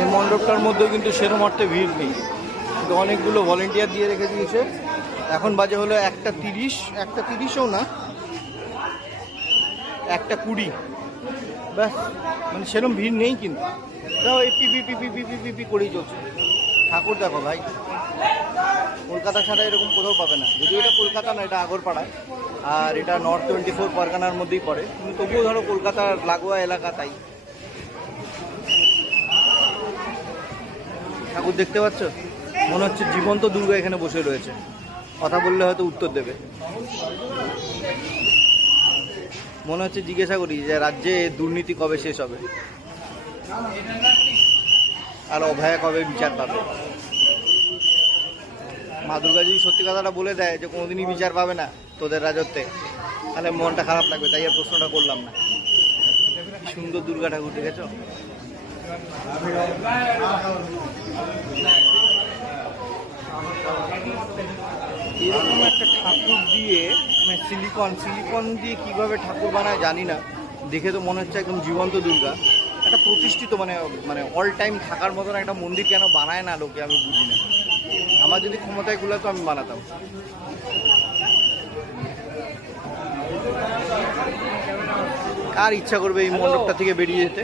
এই মণ্ডপটার মধ্যেও কিন্তু সেরকম অর্থে ভিড় নেই, কিন্তু অনেকগুলো ভলেন্টিয়ার দিয়ে রেখে দিয়েছে। এখন বাজে হলো 1:30, 1:30ও না, 1:20, ব্যাস। মানে সেরকম ভিড় নেই, কিন্তু তাও এই পিপি পিপি পিপি পিপি করেই চলছে। ঠাকুর দেখো ভাই, কলকাতা ছাড়া এরকম কোথাও পাবে না। যদিও এটা কলকাতা না, এটা আগরপাড়ায়, আর এটা নর্থ 24 পরগনার মধ্যেই পড়ে, কিন্তু তবুও ধরো কলকাতার লাগোয়া এলাকা, তাই। ঠাকুর দেখতে পাচ্ছ, মনে হচ্ছে জীবন্ত দুর্গা এখানে বসে রয়েছে, কথা বললে হয়তো উত্তর দেবে। মনে হচ্ছে জিজ্ঞাসা করি যে রাজ্যে দুর্নীতি কবে শেষ হবে, আর অভয়া কবে বিচার পাবে। মা দুর্গা যদি সত্যি কথাটা বলে দেয় যে কোনোদিনই বিচার পাবে না তোদের রাজত্বে, তাহলে মনটা খারাপ লাগবে, তাই আর প্রশ্নটা করলাম না। সুন্দর দুর্গা ঠাকুর দেখেছ? এরকম একটা ঠাকুর দিয়ে, মানে সিলিকন দিয়ে কিভাবে ঠাকুর বানায় জানি না, দেখে তো মনে হচ্ছে একদম জীবন্ত দুর্গা। একটা প্রতিষ্ঠিত মানে অল টাইম থাকার মতন একটা মন্দির কেন বানায় না লোকে, আমি বুঝি না। আমার যদি ক্ষমতায় গুলো তো আমি বানাতাম। কার ইচ্ছা করবে এই মণ্ডপটা থেকে বেরিয়ে যেতে?